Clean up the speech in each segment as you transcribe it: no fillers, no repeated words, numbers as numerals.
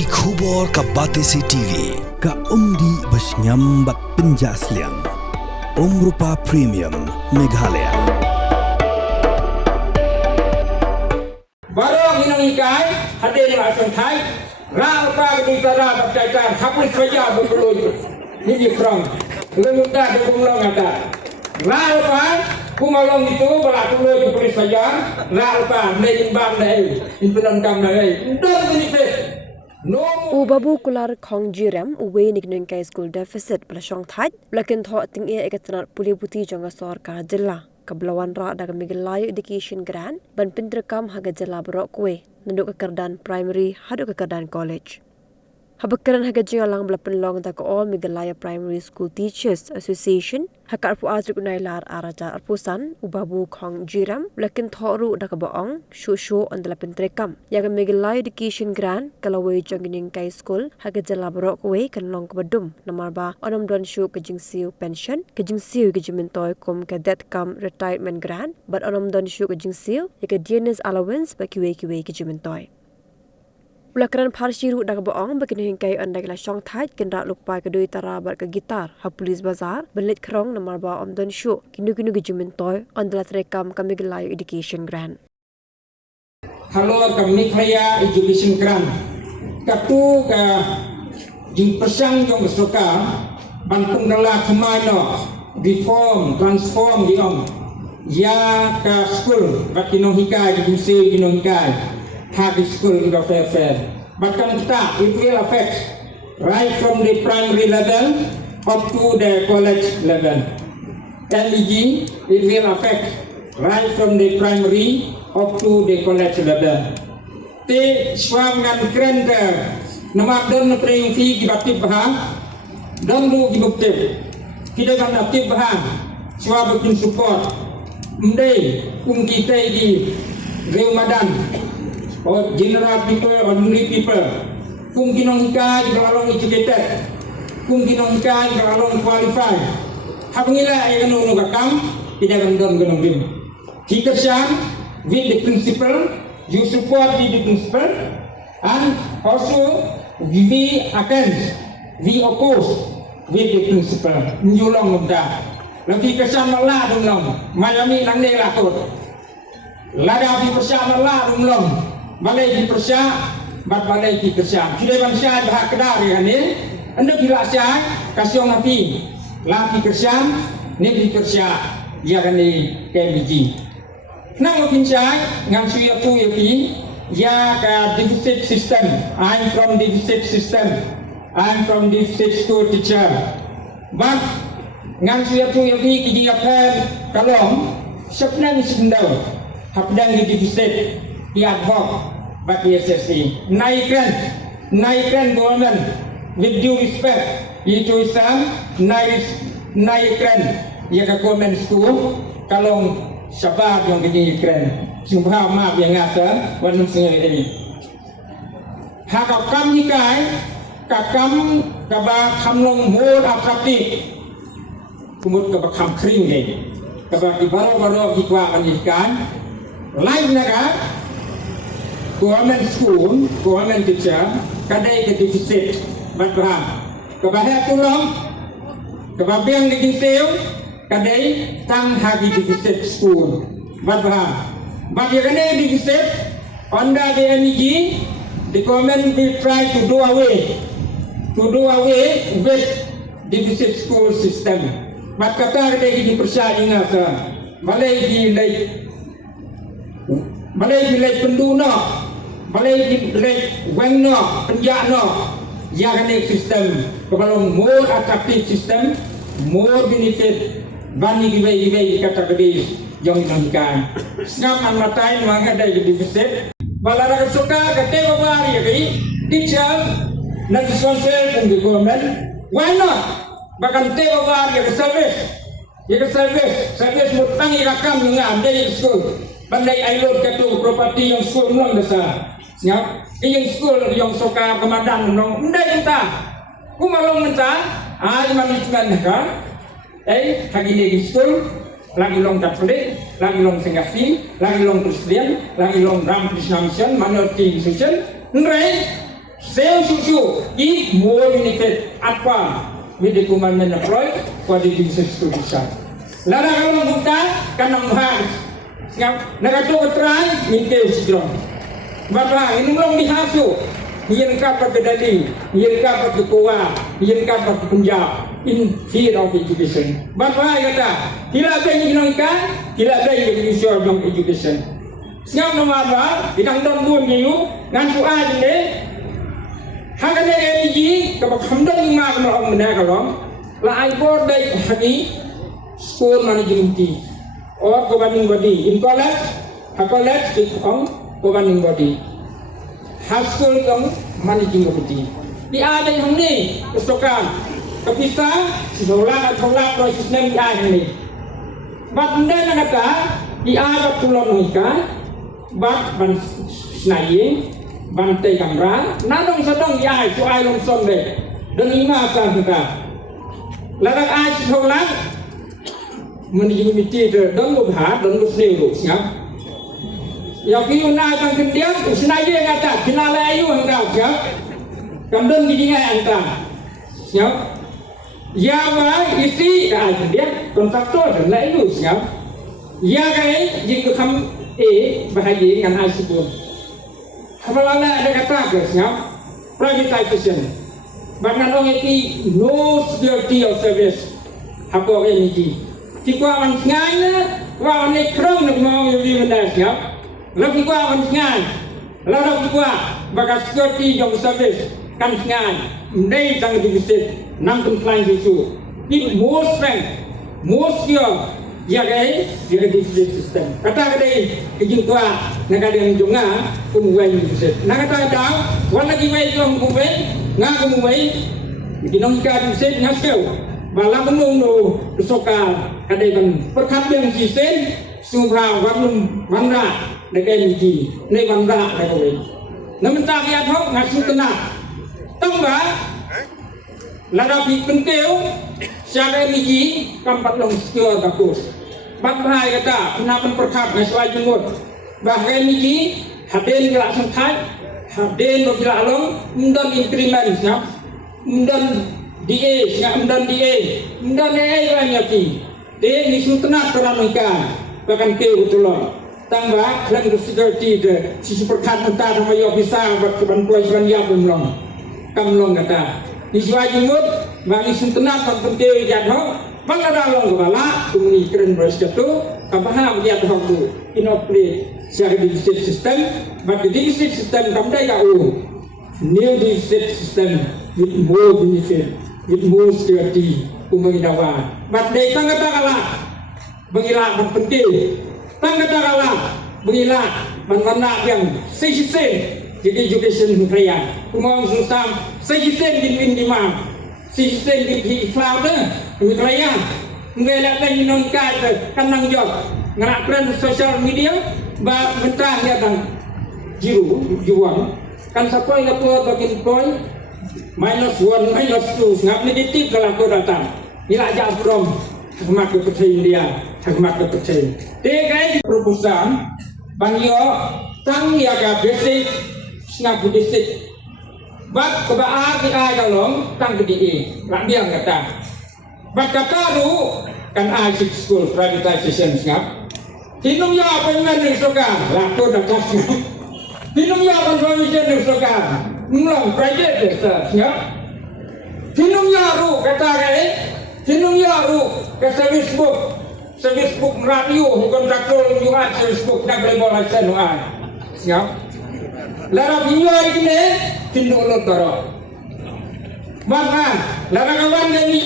Ki khubor ka Batesi TV ka umdi basnyambak penjaslian Rupa Premium Meghalaya. Baru minang ikai hadir di asal Thai. Rapa bicara berkaitan habis saja berpeluang. Ini from lemuta di kumulong ada. Rapa kumalong itu berlaku di polis saja. Rapa menyimpan dari impunan kamera. Don't benefit. Ubabu kular khong jiram uwe nikneng kai school deficit belasong thaj lakin tho ting e ekatnar puli puti jonga sarkar jilla kablawan ra daga Meghalaya education grant ban pindrakam haga jilla borok kwe nanduk kekerdan primary haduk kekerdan college habakaran haga jingalang belapen long daga all Meghalaya Primary School Teachers Association hakar pu azruk nailar araja arpusan ubabu khong jiram lakin thoru daga baong shu andala pindrakam yaga Meghalaya education grant kalawe jongning kai school haga jilla borok kwe kan long kabadum namarba onam don shu kajingsiu pension kajingsiu kajimentoy kom cadet kam retirement grant but onam don shu kajingsiu yaga DNS allowance ba kiwe kajimentoy Ulakaran Parshiru daga baong bakin hingkai andai la syong thaj kendra lupa kedui tara bar ke gitar ha polis bazar belit krong namar ba om don shu kinu gijumentoy andala trekam ka Meghalaya education grant. Halo ka Meghalaya education grant. Katu ka jing persang jong soka bantung dala kemai no reform transform di om ya ka school bakino hikai di musi kino hikai high school in the fair. But it will affect right from the primary level up to the college level. LEG, it will affect right from the primary up to the college level. Te swam ngan krende nama don praying fi gibatib bah don lu gibukte kita kan aktif bah swab bikin support mendai kita di Ramadan or general people, ordinary people, kung kinong hika, ikalong educated, kung kinong hika, ikalong qualified. Habang ila ay ganun kakam, tidak ganun din. Kita siya, with the principle, you support with the principle, and also we against, we oppose with the principle. Nyulong munda. Lafi kasya malah dumlong, mayami nang nelakot. Lada fi kasya malah dumlong. Balai di persya, bat balai di persya. Sudah bangsa bahak kedar ya ni. Anda bila sya kasih orang api, lapi persya, ni di persya. Ya kan ni KBG. Nang mungkin sya ngan suya tu ya pi, ya ka deficit system. I'm from deficit system. I'm from deficit school teacher. But ngan suya tu ya pi kiji akan kalong sebenarnya sendau. Hapdang di deficit. Di ad hoc bagi SSC naikkan government with due respect itu Islam naikkan ya ke government school kalau sabar yang kenyikran subha maaf yang ngata wanam sengeri ini hakam nikai kakam kaba kamlong mur akati kumut kaba kam kring ni kaba di baro hikwa manikan lain naga government school, government teacher, kadai ke deficit, matbaham. Kebahaya tulong, kebabiang di kisil, kadai tang hagi deficit school, matbaham. Bagi kadai deficit, under the MEG, the government will try to do away with deficit school system. Mat kata kadai di persya ingat, balai di penduna. Balai di weng no, penjak no, yang ini sistem kalau more attractive system, more benefit, bani giveaway kata kedis yang dinamakan. Sengaman matain mangga dari deficit. Balara suka kete babari ya kai, teacher nanti sponsor pun di government. Why not? Bahkan te babari ya ke service mutang irakam dengan dari school. Bandai ailot katu properti yang school belum besar. Siap, yang school yang soka kemadang nong, ndai kita, kumalong mentah, management kan, hari ini di school, lagi long Catholic, lagi long Singapura, lagi long Christian, lagi long Ram Krishna Mission, Minority Mission, ndai, sales issue give more benefit apa with the commandment approach for the business to decide. Lara kalau buka kanang bahas, nagato ketrai minta sidron. Bapak ini belum dihasil. Yang kapat kedali, yang kapat kekuat, yang kapat Punjab in field of education. Bapak kata, tidak ada yang dinongkan, tidak ada yang diusul dalam education. Siapa nama apa? Kita hendak buat niu, ngantu aja ni. Hakane energi, kalau hendak lima orang mana kalau, lah iPod dari hari school management or governing body in college on governing body. High school kong managing body. Di ada yang ni kesukaan kepisah sekolah atau sistem di ada ni. Bat anda nak kata di ada pulau nikah, bat ban senaying, bantai kamera, nadong sedang di ada soal longson deh. Dan lima akan kita. Lalu ada sekolah managing body tu dan berhad dan bersih siap. Yang kini nak tang kendiam, senaya kata, kenal ayu hendak siap. Kamdon gidingan entah, siap. Ya wah isi dah dia kontraktor dan ayu siap. Ya kai jika kamu bahagia dengan hasil pun. Apabila ada kata ke siap, privatization. Bahkan orang itu no security of service. Apa yang ini? Jika orang nganya, orang ni kerong nak mau lebih benar siap. Lalu kita mengenai, lalu kita bagai security yang service kan mengenai, ini sangat divisit, nam compliance issue. Ini more strength, more skill, ya kan? Dia divisit system. Kata kadai, izin tua, nak ada yang jonga, kemudian divisit. Nak kata dah, wala kiway yang kemudian, ngah kemudian, dinong kita divisit ngaskau. Balang menunggu kesokan, kadai kan perkataan sistem, sumpah warnum warna. Dekat ini, ni bandar dekat ini. Namun tak lihat hok ngasuh tenang. Tambah, ladapi pentiu, siapa ini kampat long skill bagus. Bapak kata, kenapa perkap ngasuh jenggot. Bahkan ini haden gelak sengkai, haden bergelak long, mundan increment siap, mundan DA, siap mundan banyak ni. Dia ngasuh tenang teranungkan, bahkan keu betul. Tambah dalam security de sisi perkat antara sama yo bisa buat bantuan sebanyak belum kamlong kata di Swajimut bagi suntenat penting jadho bang ada long kepala tunggu keren bersatu kapaha dia tahu tu inoperate secara digital system but the digital system kamdai kau new digital system with more benefit with more security umangidawa but dai tangga tagala bangila penting tangga tagala bangila manwana yang sejisen jadi education raya kumang susam sejisen din dimam sejisen di cloud raya ngela kan non kai kanang job ngara trend social media ba mentah ya tang juang kan sapoi ngapo bakin point -1 -2 ngap negatif kalau aku datang ila ja from hikmat ke India hikmat ke te kai proposal bangyo tang ya ga basic ngap basic bat ke ba di ai galong tang ke di la biang kata bat kata ru kan ai school privatization ngap tinung ya apa men soka la to da kas tinung ya apa provision soka ngom private ngap tinung ya ru kata kai tinung ya ru ke service book radio kontraktor juga service book nak boleh bawa license ai ngap lara biar ini tinung lo taro maka lara kawan ni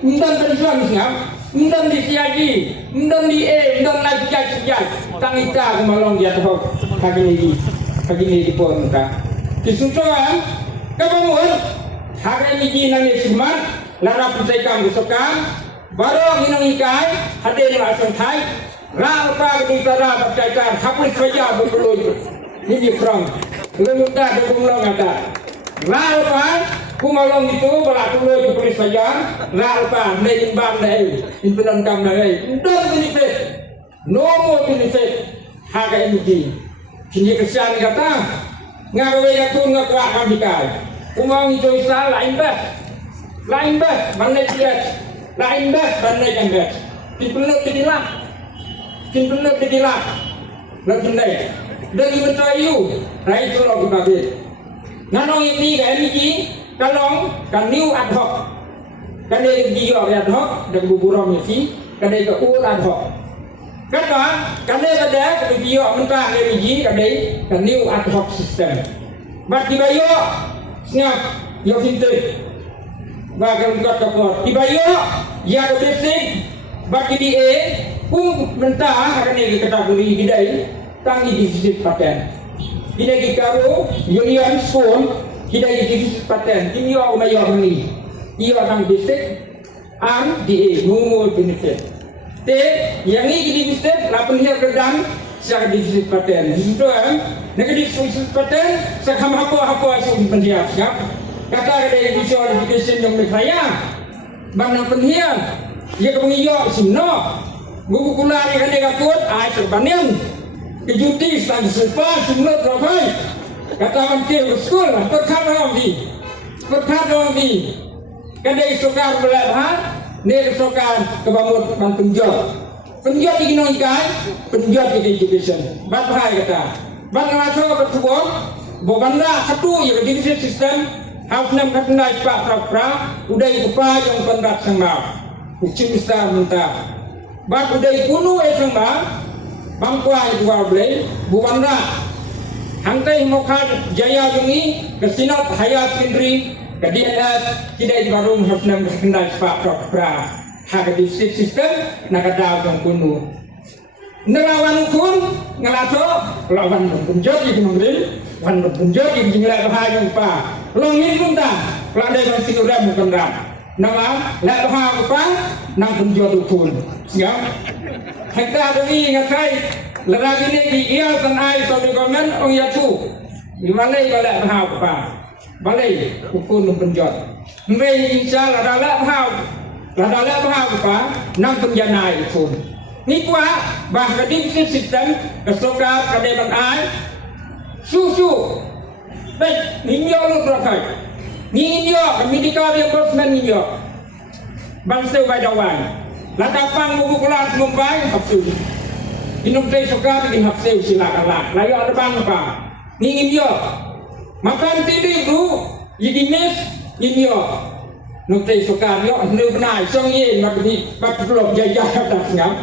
undan penjual ngap undan di siagi undan di undan lagi sejak tangita kemalong dia tahu pagi ni di pon ka disusuan kabangun hari ini nang ismat lara pusai kam gusokan baru hinang ikai hadir langsung thai ra pa di tara bacaikan hapus saja berpeluh ini from lemuta de kumlong ada ra pa kumalong itu berlaku di polis saja ra pa nein bang dai impelan kam dai ndar benefit no more benefit haga ini kini kesian kata ngagawe yakun ngakra kami kai Umang itu isa lain bas mana dia lain bas mana yang bas pinpenuh kedilah lalu nai dari bercayu rai itu lagi bagi nanong ini kan ini kalong kan new ad hoc kan dia dia ad hoc dan buburam ini kan dia ke ad hoc kan dia ada ke dia mentah dari ini kan dia kan new ad hoc system bagi bayo snap yo finte bagal kat kapor ibayo ya basic bagi dia mentah akan dia kategori hidai tangi defisit paten hidai karo union school hidai defisit paten ini yo umayo ni iyo tang basic am dia normal benefit te yang ini defisit lapan dia kedam sia defisit paten itu negatif defisit paten sakam apa asyik pendiam siap kata ada visual education yang berkaya bang pendiam ia kepengiyo simno buku kuliah yang ada kakut ay terbanian kejuti stand sepa simno terbaik kata mantir school perkara di kada isokar belabha ne isokar kebamut bantunjot penjot ikinong ikan penjot education bat bahai kata bat ngaso ketubo boganda satu ya education system harus nam katna ispa pra udah ipa yang pendat sangma ucim sta minta bat udah ikunu sangma bangkwa dua blai boganda hantai mokan jaya jungi kesinat hayat kendri kadiat tidak barum harus nam katna ispa pra hagadi system nakadaw ng kuno nalawan kun ngalato lawan punjab yung ngrin wan punjab yung jingla bahayong pa longin kunta landai man sigura mo kandam nama la bahang pa nang punjab kun ya hekta demi ngakai leragi ni di ia sanai so di komen ong yatu di malai bala bahang pa balai ukun punjab ngai inshallah la bahang Lada apa nang penjanai pun. Ni kuah bah kedip sistem kesoka kadeban ai susu. Baik ninyo lu terakai. Ninyo medical reimbursement ninyo. Bangsa wadawan. Lada pang buku kelas Mumbai hapsu. Inum tei soka bikin hapsu silakan. Layu ada bang apa? Ninyo. Makan tidur tu yidimis ninyo. Nuktai sokar yo nu benai song ye mak ni bak pelok jaya tak ngam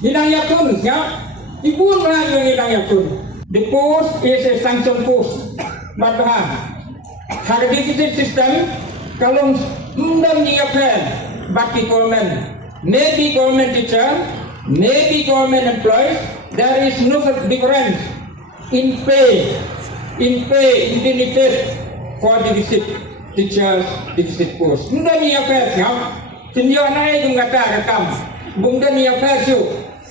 hidang yakun ngam ibun lah yo hidang yakun the post is a sanction post badha harga deficit system kalau mundam ni plan baki government maybe government teacher maybe government employees there is no difference in pay in benefit for deficit teachers deficit post. Bunda ni affairs ngam. Tinjo nai dung kata rekam. Bunda ni affairs yu.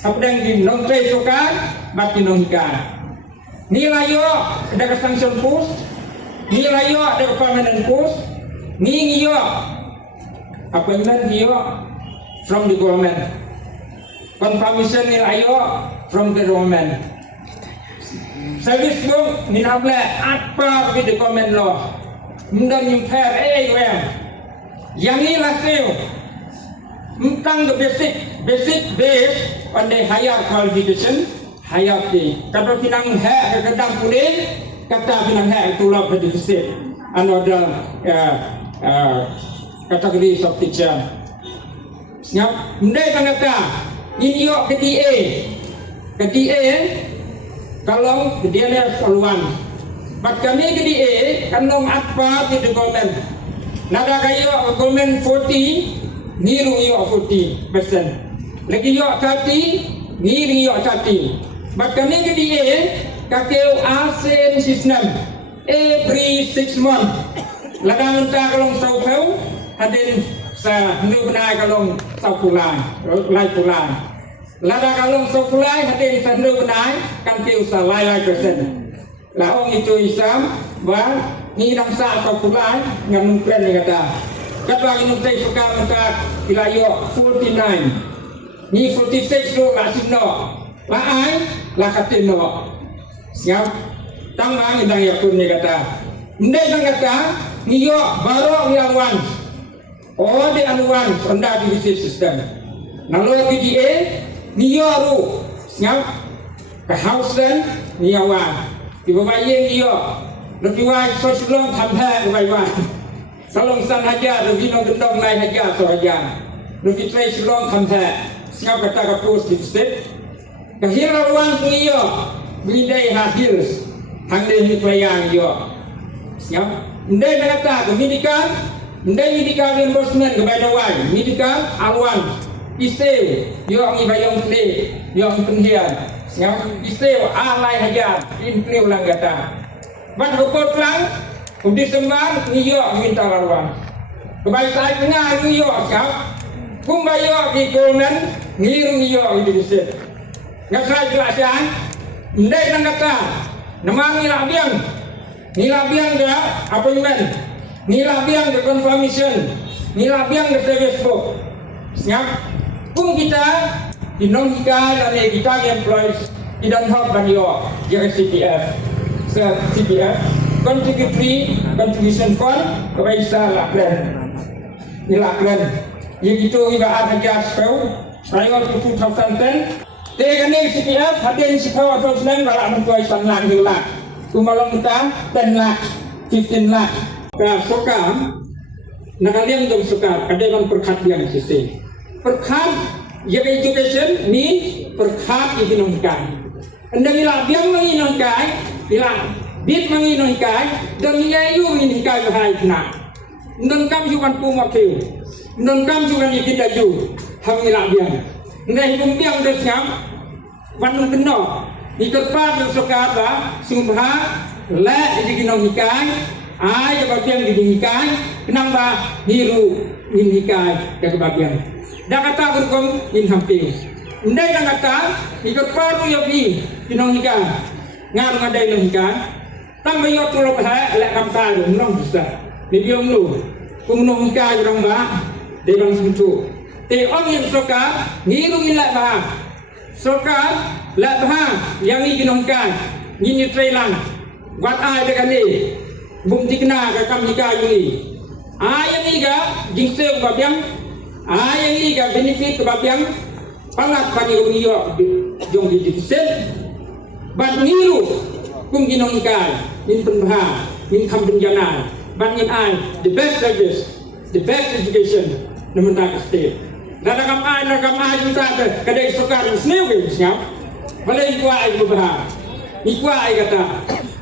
Apdang di non tray sokan bat kinong ikan. Ni layo ada ke sanction post. Ni layo ada ke permanent post. Ni ngiyo appointment ngiyo from the government. Confirmation ni layo from the government. Service bung ni hable apa with the government law. Mendang yung fair yang ini lah sel tentang the basic based on the higher qualification higher pay kalau pinang hak kadang pulih kata pinang hak itu lah deficit another category of teacher siap mendai kata ini yo ke DA kalau dia ni saluan But kami kedi kanong apa di government. Nada kayo government 40, niru yo 40%. Lagi yo 30, niru yo 30. But kami kedi kakeo ASEAN system every 6 months. Lagang ta kalong saupau hadin sa nubnai kalong saupulan, lai pulan. Lada kalong saupulai hadin sa nubnai kan keu sa lai persen. Laong itu Islam bang ni nang sa popular ngam plan ni kata kata ini tei suka maka ilayo 49 ni 46 lo la sino la ai la katino siap tang bang indang yakun ni kata ndai bang kata niyo baru ni awan. Oh, the awan under the system. Nalo PDA niyo ru ngap ke house dan ni awan. Di bawah niyo lebih baik sosialทำแท้ไปว่าsalong san haja lebih nong gendong naik haja so haja lebih try silongทำแท้ngap kata ke post di state kehirawan niyo bidai hadir hang dei ni playang yo ngap ndai kata kemindikan ndai mindikan reimbursement ke badawai mindikan alwan iseu yo ngi bayong le yo penhian ngap iseu alai haja inkleu lang kata ban report lang di sembang niyo minta alwan kebai sai tengah niyo ngap kum bayo di golnen ngiru niyo di state ngap sai jelasan ndai nang kata nama nilabiang ke appointment, nilabiang ke confirmation, nilabiang ke service book. Siap? Pun kita dinong hika dan kita employees tidak hot banyo jadi CPF contributory contribution fund kebaisa lakren. Nilakren. Yang itu ibarat hajar sepau prior to 2010. Tegane CPF hadir sepau atau senang balak mentuai sanlang hilang. Kumalong kita 10 lakh, 15 lakh. Sokam, nakaliang dong sokam, ada yang perkhidmatan sisi. Perkhid, yang education ni perkhid ikinongkai. Anda bila biang menginongkai, bila bit menginongkai, dan nyayu menginongkai bahaya nak. Nengkam juga pumakil, nengkam juga nikidaju, hamila biang. Anda hitung biang desam, wanung kenal. Ikat yang suka apa? Sumpah, lek di ginong hikai, ay kebagian di hikai, kenapa hiru in hikai dan kebagian. Dah kata berkom in hampir. Ndai dah kata ikat yang di ginong hikai, ngar ngadai ginong hikai. Tambah yo tolong hai lek kampai lu nong bisa. Ni biong lu, kumnong hikai orang ba, debang sentu. Te ong yang suka hiru ilak ba. Sokat labha yang iginongkan ini trailan wat ai dekan ni bukti kena ke kami kayu yang iga jingseu babiang yang iga benefit ke babiang palat bagi uyo jong di divisen bat niru kum ginongkan min penbah min kam penjana bat min ai the best service the best education nementak state Nakam ay juta kadai sokar snew siap. Balai kuai berbahar. Ikuai kata.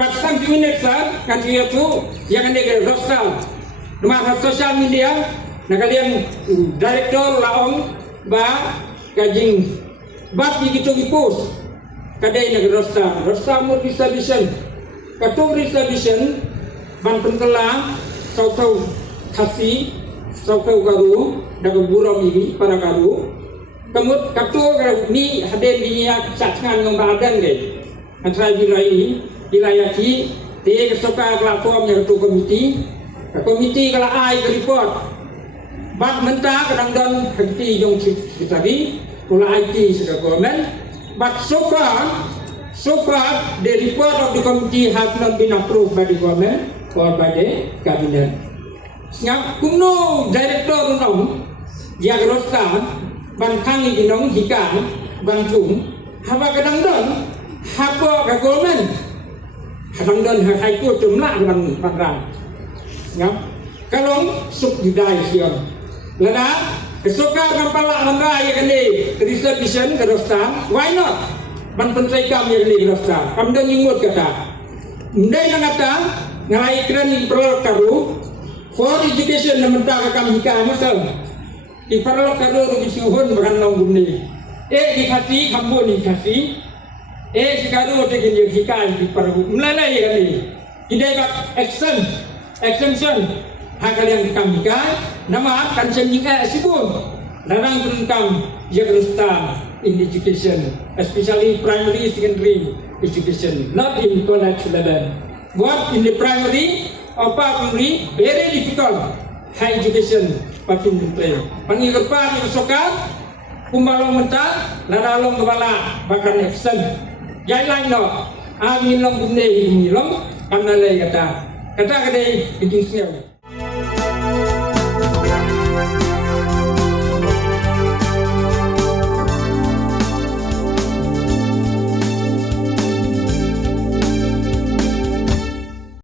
Pakistan minute sir kan dia tu yang ada rosal. Nama sosial media nakalian direktor laong ba kajing bat begitu post. Kadai nak rosal mur distribution. Katu distribution ban pentela sau khasi Sokau garu, dagu buram ini para garu. Kemudian katu ni hadir di cacangan ngombadan deh. Antara wilayah ki, dia kesuka platform yang tu komiti kalau ai report. Bat mentah kadang-kadang henti yang kita di, kalau IT sudah government. But so far the report of the committee has not been approved by the government or by the cabinet. Ngap kuno direktor nong yang rostan bangkang ini nong hikan bangkung haba kadang-kadang haba ke government kadang-kadang hai ku jumlah bang ngap kalau sub didai sion lada kesuka kepala lembaga yang ini reservation ke rostan why not ban pentrai kami yang ini rostan kami dah ingat kata ndai kata ngai keren pro karu for education na mentaka kami hika masal iparalok kado rugi suhun bakan nong gumni dikasi kambu ni kasi sikado tegin yung hika iparagu mlalai kami idai bak exemption hakal yang kami hika nama kansen hika sibun larang berengkam yang rustam in education especially primary secondary education not in college level what in the primary primary very difficult high education pakin menteri panggil kepan yang sokar kumbalong mentah ladalong kepala bahkan action jai lain no amin long gune ini long kanalai kata kadai bikin siang